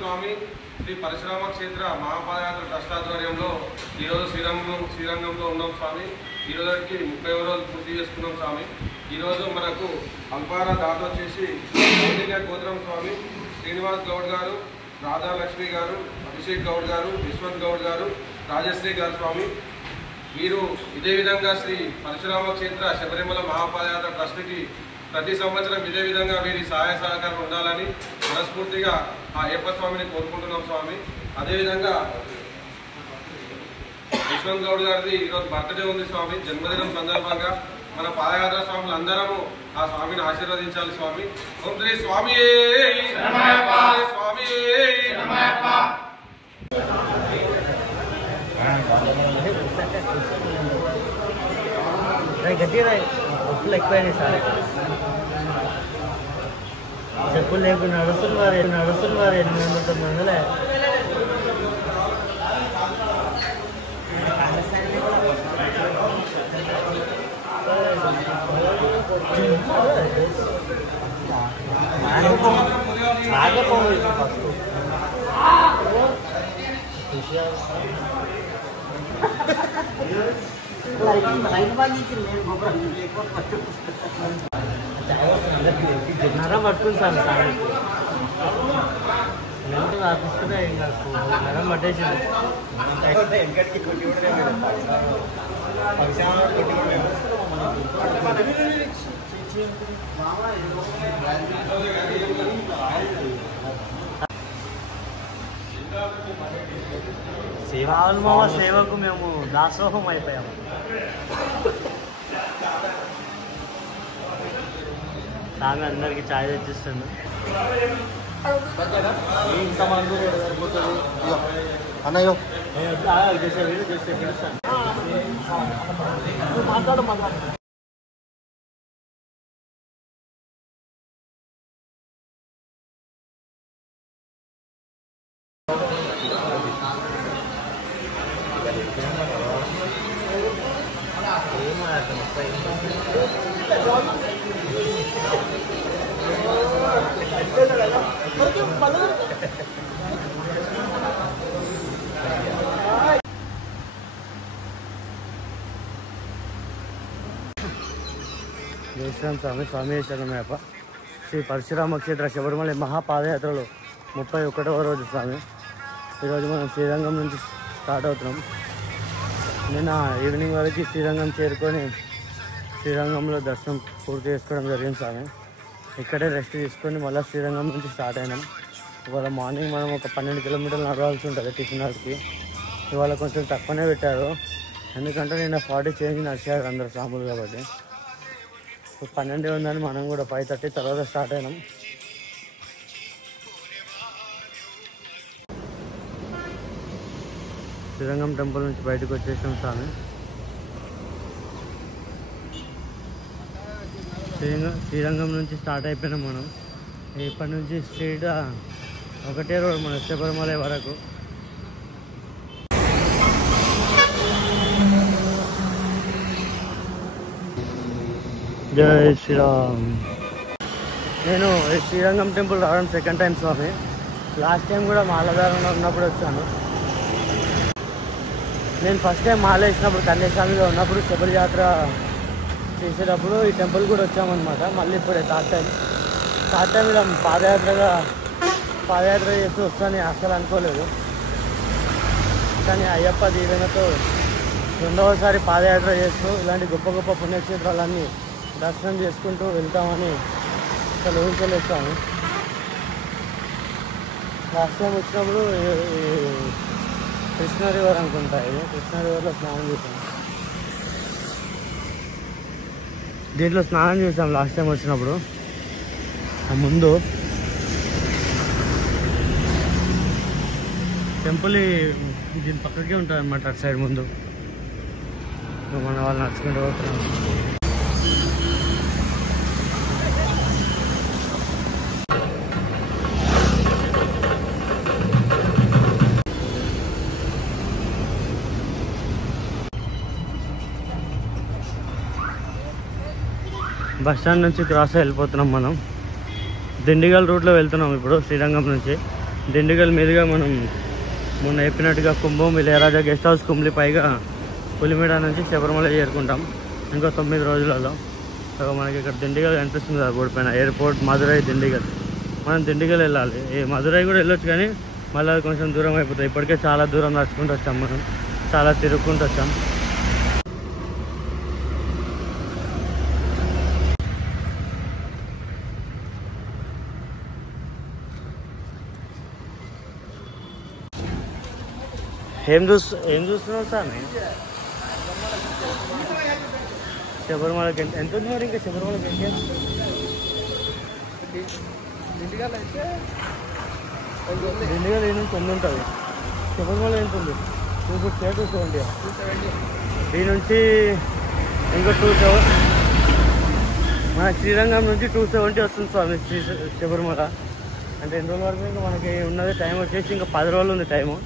స్వామి శ్రీ పరశురామ క్షేత్ర మహాపాదయాత్ర ట్రస్ట్ ఆధ్వర్యంలో ఈరోజు శ్రీరంగంలో ఉన్నాం స్వామి. ఈరోజుకి 30వ రోజు పూర్తి చేసుకున్నాం స్వామి. ఈరోజు మనకు అల్పార దాత వచ్చేసి గోత్రం స్వామి శ్రీనివాస్ గౌడ్ గారు, రాధాలక్ష్మి గారు, అభిషేక్ గౌడ్ గారు, యశ్వంత్ గౌడ్ గారు, రాజశ్రీ గారు స్వామి. వీరు ఇదే విధంగా శ్రీ పరశురామ క్షేత్ర శబరిమల మహాపాదయాత్ర ట్రస్ట్కి ప్రతి సంవత్సరం ఇదే విధంగా వీరి సహాయ సహకారం ఉండాలని మనస్ఫూర్తిగా ఆ అయ్యప్ప స్వామిని కోరుకుంటున్నాం స్వామి. అదేవిధంగా యశ్వంత్ గౌడ్ గారిది ఈరోజు బర్త్డే ఉంది స్వామి. జన్మదినం సందర్భంగా మన పాదయాత్ర స్వాములు అందరము ఆ స్వామిని ఆశీర్వదించాలి స్వామి. ఓం శ్రీ స్వామి స్వామి. గట్టిగా ఒప్పులు ఎక్కువైనాయి సార్. చెప్పులు లేకుండా నడుస్తున్నారు 800-900. నరం పట్టుకుంటాను సార్. నేను రాపిస్తుంటే ఇంకా నరం పట్టేసింది. సేవాల్మవ సేవకు మేము దాసోహం అయిపోయాము. స్వామి అందరికి ఛాయ్ తెచ్చిస్తుండు. అన్నయ్యో మాట్లాడు. జయశ్రామ్ స్వామి శరణమయ్యప్ప. శ్రీ పరశురామ క్షేత్ర శబరిమల మహాపాదయాత్రలో 31వ రోజు స్వామి. ఈరోజు మనం శ్రీరంగం నుంచి స్టార్ట్ అవుతున్నాం. నిన్న ఈవినింగ్ వరకు శ్రీరంగం చేరుకొని శ్రీరంగంలో దర్శనం పూర్తి చేసుకోవడం జరిగింది స్వామి. ఇక్కడే రెస్ట్ తీసుకొని మళ్ళీ శ్రీరంగం నుంచి స్టార్ట్ అయినాం. ఇవాళ మార్నింగ్ మనం ఒక 12 కిలోమీటర్లు నడవాల్సి ఉంటుంది టిఫిన్ హాల్కి. ఇవాళ కొంచెం తక్కువనే పెట్టారు, ఎందుకంటే నిన్న 40 చేంజ్ నడిచారు అందరు సాములు కాబట్టి. 12 ఉందని మనం కూడా 5:30 తర్వాత స్టార్ట్ అయినాం. శ్రీరంగం టెంపుల్ నుంచి బయటకు వచ్చేసాం స్వామి. శ్రీరంగం నుంచి స్టార్ట్ అయిపోయినాం మనం. ఇప్పటి నుంచి స్ట్రీట్ ఒకటే రోడ్ మన శబరిమల వరకు. జై శ్రీరామ్. నేను శ్రీరంగం టెంపుల్ రావడం సెకండ్ టైం స్వామి. లాస్ట్ టైం కూడా మాలధారంలో ఉన్నప్పుడు వచ్చాను. నేను ఫస్ట్ టైం మాల వేసినప్పుడు కన్యాస్వామిలో ఉన్నప్పుడు శబరి యాత్ర చేసేటప్పుడు ఈ టెంపుల్ కూడా వచ్చామన్నమాట. మళ్ళీ ఇప్పుడే థర్డ్ టైం ఇలా పాదయాత్ర చేస్తూ వస్తాను అసలు అనుకోలేదు. కానీ అయ్యప్ప దీవెనతో 2వసారి పాదయాత్ర చేస్తూ ఇలాంటి గొప్ప గొప్ప పుణ్యక్షేత్రాలన్నీ దర్శనం చేసుకుంటూ వెళ్తామని అసలు ఊహించలేస్తాము. లాస్ట్ టైం వచ్చినప్పుడు కృష్ణా రివర్ అనుకుంటా, ఇది కృష్ణా రివర్లో స్నానం చేసాం. దీంట్లో స్నానం చేసాం లాస్ట్ టైం వచ్చినప్పుడు. ముందు టెంపుల్ దీని పక్కకే ఉంటుంది అన్నమాట, అటు సైడ్ ముందు. మన వాళ్ళు నడుచుకుంటూ పోతున్నాం. బస్ స్టాండ్ నుంచి క్రాస్ వెళ్ళిపోతున్నాం మనం. దిండిగల్ రూట్లో వెళ్తున్నాం ఇప్పుడు శ్రీరంగం నుంచి. దిండిగల్ మీదుగా మనం మొన్న చెప్పినట్టుగా కుంభం ఇళయరాజా గెస్ట్ హౌస్ కుమ్లి పైగా పులిమేడ నుంచి శబరిమల చేరుకుంటాం ఇంకో 9 రోజులలో. మనకి ఇక్కడ దిండిగల్ కనిపిస్తుంది కదా బోర్డు పైన, ఎయిర్పోర్ట్ మధురై దిండిగల్. మనం దిండిగల్ వెళ్ళాలి. ఈ మధురై కూడా వెళ్ళొచ్చు కానీ మళ్ళీ అది కొంచెం దూరం అయిపోతుంది. ఇప్పటికే చాలా దూరం నడుచుకుంటూ వచ్చాం, మనం చాలా తిరుగుకుంటూ వచ్చాం. ఏం చూస్తున్నావు సార్? శబరిమలకి ఎంత ఉంది మరి? ఇంకా శబరిమలకి దిండిగల్ ఏ నుంచి 9 ఉంటుంది, శబరిమల ఎంత ఉంది? 250 270. దీని నుంచి ఇంకో 270. మన శ్రీరంగం నుంచి 270 వస్తుంది స్వామి శబరిమల. అంటే ఎన్ని రోజుల వరకు ఇంకా మనకి ఉన్నది టైం వచ్చేసి ఇంకా 10 రోజులు ఉంది టైము.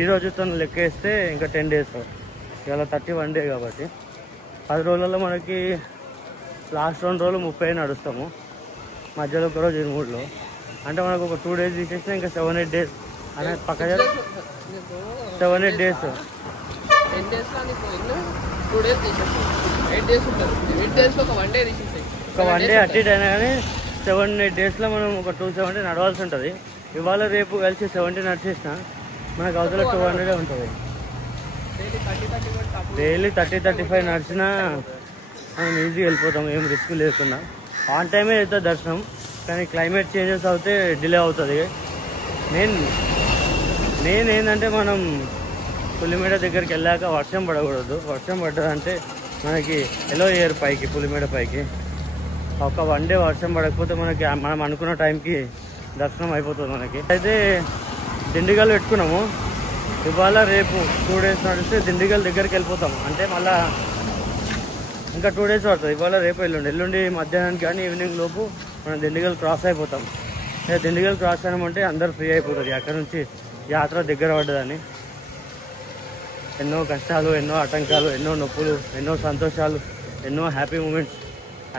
ఈ రోజుతో లెక్క వేస్తే ఇంకా 10 డేస్. ఇవాళ 31 డే కాబట్టి 10 రోజులలో మనకి లాస్ట్ 2 రోజులు 30 నడుస్తాము, మధ్యలో ఒక రోజు 23లో. అంటే మనకు ఒక 2 డేస్ తీసేస్తే ఇంకా 7-8 డేస్ అనేది పక్క 7-8 డేస్. ఒక 1 డే అటు ఇటు అయినా కానీ 7-8 డేస్లో మనం ఒక 270 నడవాల్సి ఉంటుంది. ఇవాళ రేపు కలిసి 70 నడిచేసిన మనకు అవతల 200 ఉంటుంది. డైలీ 30-35 నడిచినా మనం ఈజీగా వెళ్ళిపోతాం, ఏం రిస్క్ లేకుండా. ఆన్ టైమే అయితే దర్శనం, కానీ క్లైమేట్ చేంజెస్ అవుతే డిలే అవుతుంది. ఏంటంటే మనం పులిమేడ దగ్గరికి వెళ్ళాక వర్షం పడకూడదు. వర్షం పడ్డదంటే మనకి ఎలో ఎయిర్ పైకి పులిమేడ పైకి ఒక 1 డే వర్షం పడకపోతే మనకి మనం అనుకున్న టైంకి దర్శనం అయిపోతుంది. మనకి అయితే దిండిగల్ పెట్టుకున్నాము. ఇవాళ రేపు 2 డేస్ నడిస్తే దిండిగల్ దగ్గరికి వెళ్ళిపోతాము. అంటే మళ్ళీ ఇంకా 2 డేస్ పడుతుంది. ఇవాళ రేపు ఎల్లుండి మధ్యాహ్నానికి కానీ ఈవినింగ్ లోపు మనం దిండిగల్ క్రాస్ అయిపోతాం. దిండిగల్ క్రాస్ అయినామంటే అందరూ ఫ్రీ అయిపోతుంది. అక్కడ నుంచి యాత్ర దగ్గర పడ్డదని. ఎన్నో కష్టాలు, ఎన్నో ఆటంకాలు, ఎన్నో నొప్పులు, ఎన్నో సంతోషాలు, ఎన్నో హ్యాపీ మూమెంట్స్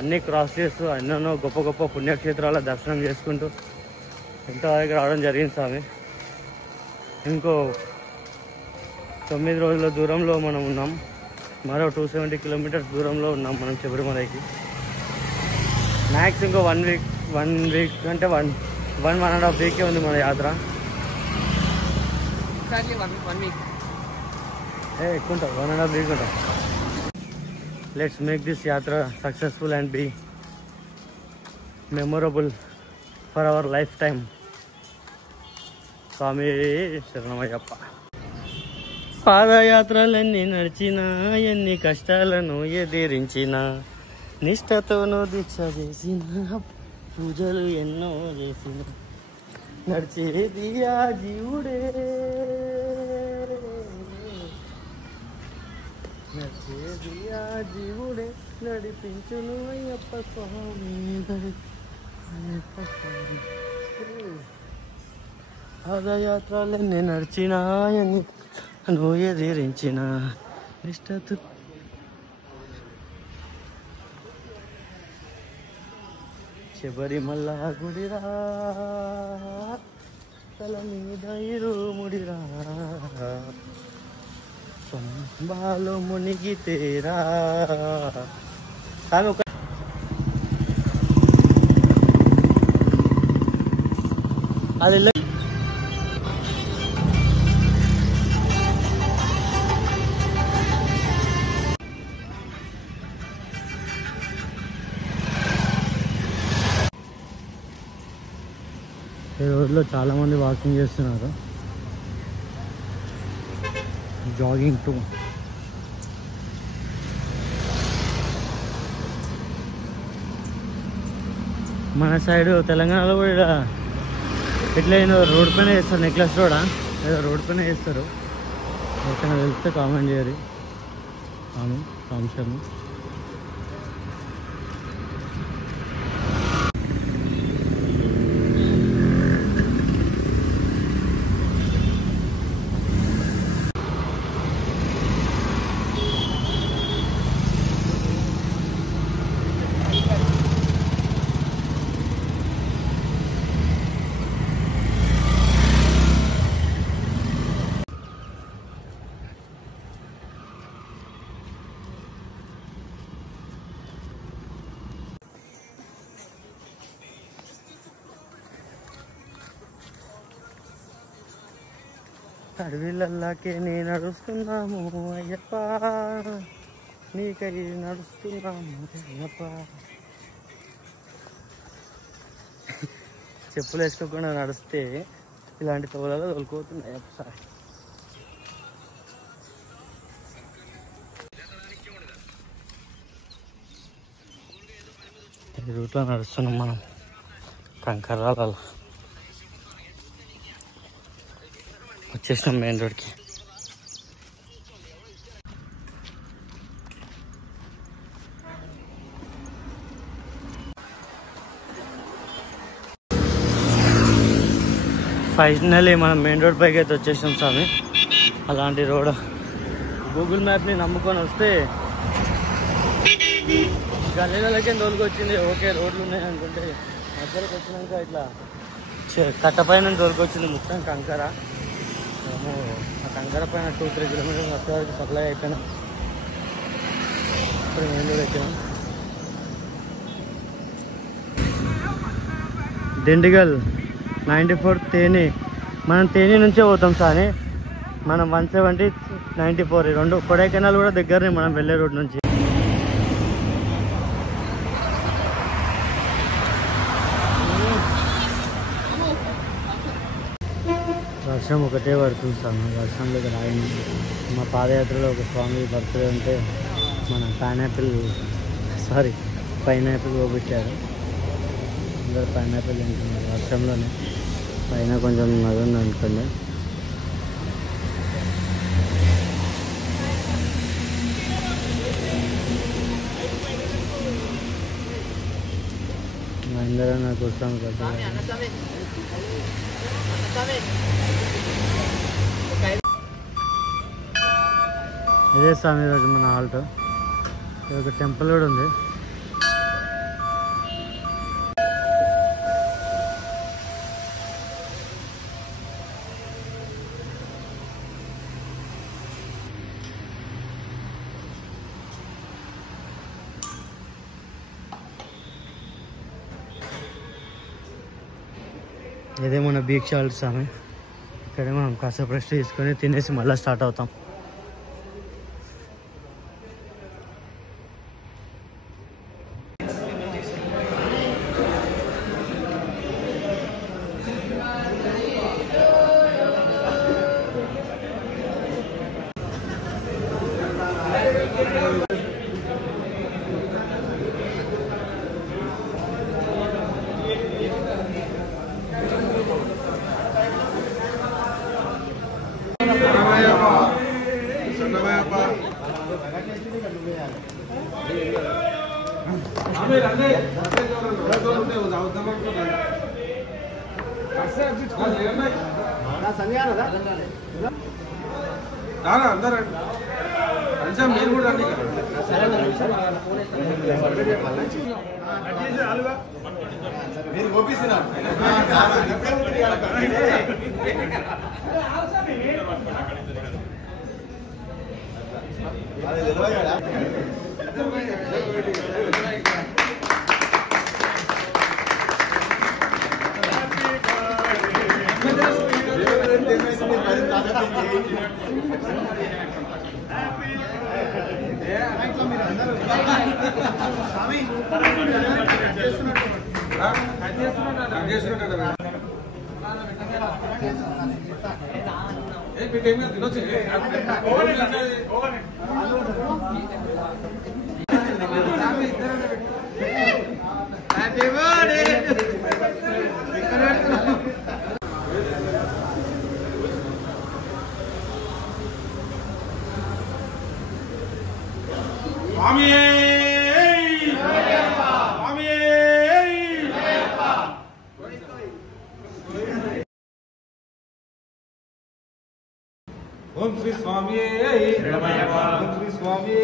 అన్నీ క్రాస్ చేస్తూ ఎన్నెన్నో గొప్ప గొప్ప పుణ్యక్షేత్రాల దర్శనం చేసుకుంటూ ఎంతవరకు రావడం జరిగింది స్వామి. ఇంకో 9 రోజుల దూరంలో మనం ఉన్నాం. మరో 270 కిలోమీటర్స్ దూరంలో ఉన్నాం మనం శబరిమలకి. మ్యాక్స్ ఇంకో 1 వీక్ అంటే 1.5 వీకే ఉంది మన యాత్ర. ఎక్కువ ఉంటుంది, 1.5 వీక్ ఉంటుంది. Let's make this yatra successful and be memorable for our lifetime. Swami శరణమయ్యప్ప. పాదయాత్రలన్నీ నడిచినా, ఎన్ని కష్టాలను ఎదిరించిన, నిష్టతోనూ దీక్ష చేసిన, పూజలు ఎన్నో చేసిన, నడిచేది ఆ జీవుడే, నడిచేది ఆ జీవుడే, నడిపించును అయ్యప్ప స్వామి, అయ్యప్ప స్వామి. పాదయాత్రలన్నీ నడిచినా, ఎన్ని నువ్వు ఎదిరించిన, నిష్టతో శబరిమల గుడిరా, తల మీద ఇరుముడిరా, సంబాలో మునిగితేరా. ఒక అది ఈ రోడ్లో చాలామంది వాకింగ్ చేస్తున్నారు, జాగింగ్ టు. మన సైడ్ తెలంగాణలో కూడా ఇట్లా రోడ్ పైన చేస్తారు, నెక్లెస్ రోడా ఏదో రోడ్ పైన చేస్తారు. ఎక్కడైనా వెళ్తే కామెంట్ చేయరు. కామెంట్ అడవిలల్లాకే నీ నడుస్తున్నాము అయ్యప్ప, నీకై నడుస్తున్నాము అయ్యప్ప. చెప్పులు వేసుకోకుండా నడిస్తే ఇలాంటి తోలలో తోలుకోతున్నాయి ఒకసారి. ఈ రూట్లో నడుస్తున్నాం మనం కంకర్రాలలో. వచ్చేసినాం మెయిన్ రోడ్కి. ఫైనల్లీ మనం మెయిన్ రోడ్ పైకి అయితే వచ్చేసాం స్వామి. అలాంటి రోడ్ గూగుల్ మ్యాప్ని నమ్ముకొని వస్తే గల్లీలకే తోలుకొచ్చింది. ఓకే రోడ్లు ఉన్నాయి అనుకుంటే మధ్యలోకి వచ్చినాక ఇట్లా కట్టపైన తోలుకొచ్చింది మొత్తం కంకర. మేము ఆ కంకర పైన 2-3 కిలోమీటర్స్ వచ్చే వరకు సప్లై అయిపోయినాం. ఇప్పుడు మెయిన్ రోడ్ ఎక్కినాం. దిండిగల్ 94 తేని. మనం తేని నుంచే పోతాం సాని. మనం 170 94 ఈ రెండు. కొడైకెనాల్ కూడా దగ్గరనే మనం వెళ్ళే రోడ్ నుంచి. వర్షం ఒకటే పడుతుంది సార్. వర్షంలో రాయింది. మా పాదయాత్రలో ఒక స్వామి బర్త్డే ఉంటే మన పైనాపిల్ పోగొట్టారు. అందరు పైనాపిల్ తింటున్నారు వర్షంలోనే. పైన కొంచెం అది ఉంది అనుకోండి. అందరూ నాకు వస్తాం కదా. ఇదే స్వామి ఈరోజు మన హాల్ట్. ఒక టెంపుల్ కూడా ఉంది. ఇదే మన బీచ్ హాల్ట్ స్వామి. ఇక్కడే మనం కాసేపు రెస్ట్ తీసుకొని తినేసి మళ్ళీ స్టార్ట్ అవుతాం. అందరూ మీరు కూడా ఓం శ్రీ స్వామి ఓం శ్రీ స్వామి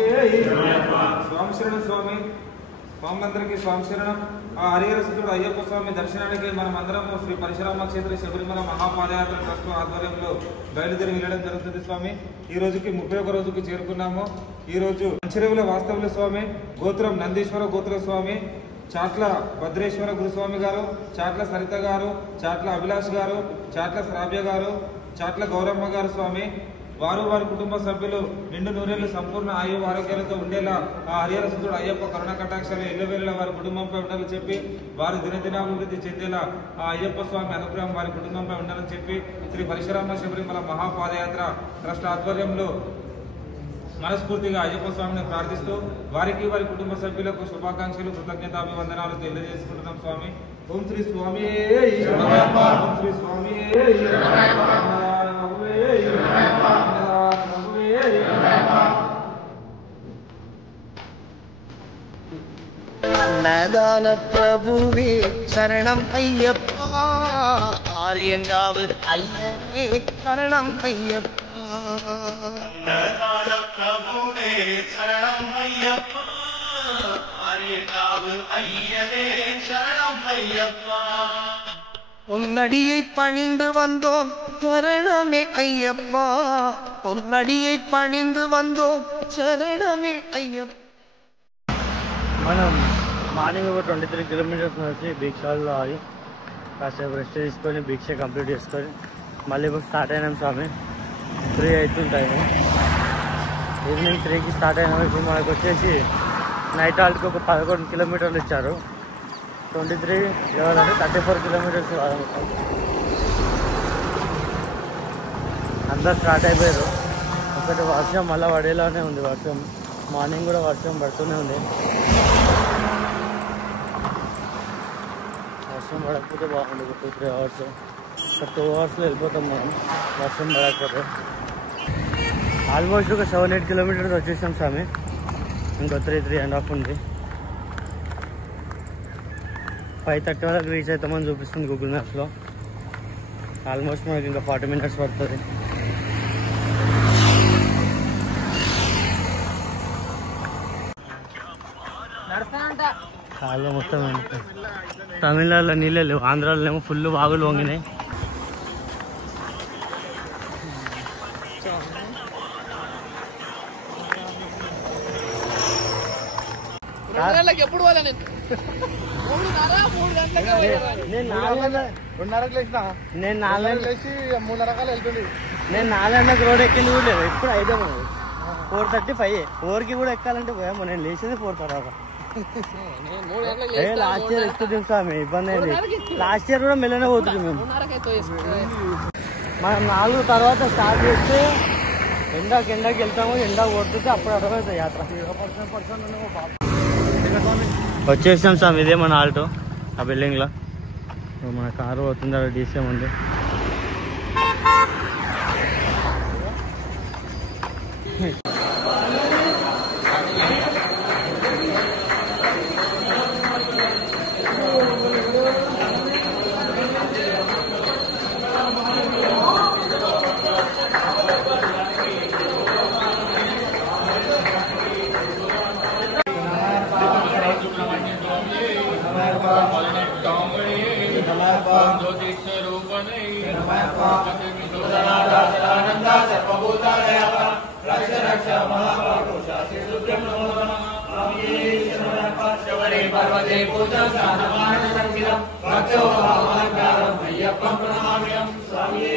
స్వామి శరణం స్వామి. స్వామి స్వామి శరణం. ఆ హరిహర సిద్ధుడు అయ్యప్ప స్వామి దర్శనానికి మనం అందరం శ్రీ పరశురామ క్షేత్ర శబరిమల మహాపాదయాత్ర ట్రస్ట్ ఆధ్వర్యంలో బయలుదేరి వెళ్ళడం జరుగుతుంది స్వామి. ఈ రోజుకి 31 రోజుకి చేరుకున్నాము. ఈ రోజు మంచిరేవుల వాస్తవుల స్వామి, గోత్రం నందీశ్వర గోత్ర స్వామి, చాట్ల భద్రేశ్వర గురుస్వామి గారు, చాట్ల సరిత గారు, చాట్ల అభిలాష్ గారు, చాట్ల శ్రావ్య గారు, చాట్ల గౌరమ్మ గారు స్వామి, వారు వారి కుటుంబ సభ్యులు నిండు నూరేళ్లు సంపూర్ణ ఆయు ఆరోగ్యాలతో ఉండేలా ఆ హరిహర సుతుడు అయ్యప్ప కరుణ కటాక్షాలు ఎల్లవేళ వారి కుటుంబంపై ఉండాలని చెప్పి, వారు దినదినాభివృద్ధి చెందేలా ఆ అయ్యప్ప స్వామి అనుగ్రహం వారి కుటుంబంపై ఉండాలని చెప్పి శ్రీ పరశురామ శబరిమల మహాపాదయాత్ర ట్రస్ట్ ఆధ్వర్యంలో మనస్ఫూర్తిగా అయ్యప్ప స్వామిని ప్రార్థిస్తూ వారికి వారి కుటుంబ సభ్యులకు శుభాకాంక్షలు కృతజ్ఞతాభివందనాలు తెలియజేసుకుంటున్నాం స్వామి. ఓం శ్రీ స్వామి, ఓం శ్రీ స్వామి. నదాన ప్రభువే శరణం అయ్యప్ప, ఆర్యంగావు అయ్యప్పే శరణం అయ్యప్ప. నదాన ప్రభువే శరణం అయ్యప్ప, ஆரியனாவு ஐயனே சரணம் ஐயப்பா. உன்னடியை பணிந்து வந்தோம் சரணமே ஐயப்பா, உன்னடியை పణిందు வந்தோம் శరణమే అయ్యప్ప. మనం మార్నింగ్ ఒక 23 కిలోమీటర్స్ వచ్చి భిక్షాల్లో ఆగి కాసేపు రెస్ట్ తీసుకొని భిక్ష కంప్లీట్ చేసుకొని మళ్ళీ ఇప్పుడు స్టార్ట్ అయినాం స్వామి. 3 అవుతుంటాయి, ఈవినింగ్ 3కి స్టార్ట్ అయినాం. ఇప్పుడు మనకు వచ్చేసి నైట్ హాల్ట్కి ఒక 11 కిలోమీటర్లు ఇచ్చారు. 23 ఎవరంటే 34 కిలోమీటర్స్ అందరు స్టార్ట్ అయిపోయారు. ఒకటి వర్షం మళ్ళీ పడేలానే ఉంది. వర్షం మార్నింగ్ కూడా వర్షం పడుతూనే ఉంది. వర్షం పడకపోతే బాగుంది. ఒక 2-3 అవర్స్, ఒక 2 అవర్స్లో వెళ్ళిపోతాం మనం వర్షం పడకపోతే. ఆల్మోస్ట్ ఒక 7-8 కిలోమీటర్స్ వచ్చేసాం స్వామి. ఇంకో 3.5 ఉంది. 5:30 వరకు రీచ్ అవుతామని చూపిస్తుంది గూగుల్ మ్యాప్స్లో. ఆల్మోస్ట్ మనకి ఇంకా 40 మినిట్స్ పడుతుంది. కాళ్ళు మొత్తం తమిళనాడులో నీళ్ళే లేవు, ఆంధ్రాలో ఏమో ఫుల్ వాగులు వంగినాయి. ఎప్పుడు నేను 4 రోడ్ ఎక్కింది కూడా లేదు. ఎప్పుడు 5 4:35 4కి కూడా ఎక్కాలంటే పోయాము. నేను లేచేది 4 తర్వాత. లాస్ట్ ఇయర్ ఎక్కుతుంది స్వామి, ఇబ్బంది అయింది. లాస్ట్ ఇయర్ కూడా మెల్లనే పోతుంది మేము. మనం 4 తర్వాత స్టార్ట్ చేస్తే ఎండకి వెళ్తాము. ఎండ కొడుతుంటే అప్పుడు అర్థమవుతుంది యాత్ర. వచ్చేసాం స్వామి. ఇదే మన ఆల్టో, ఆ బిల్డింగ్లో. మన కారు పోతుంది, అక్కడ డీసీఎం ఉంది. పర్వతే పూజా స్నానమాన సంగీతం భక్తో భావాకారం అయ్యప్పం ప్రణామ్యం స్వామియే.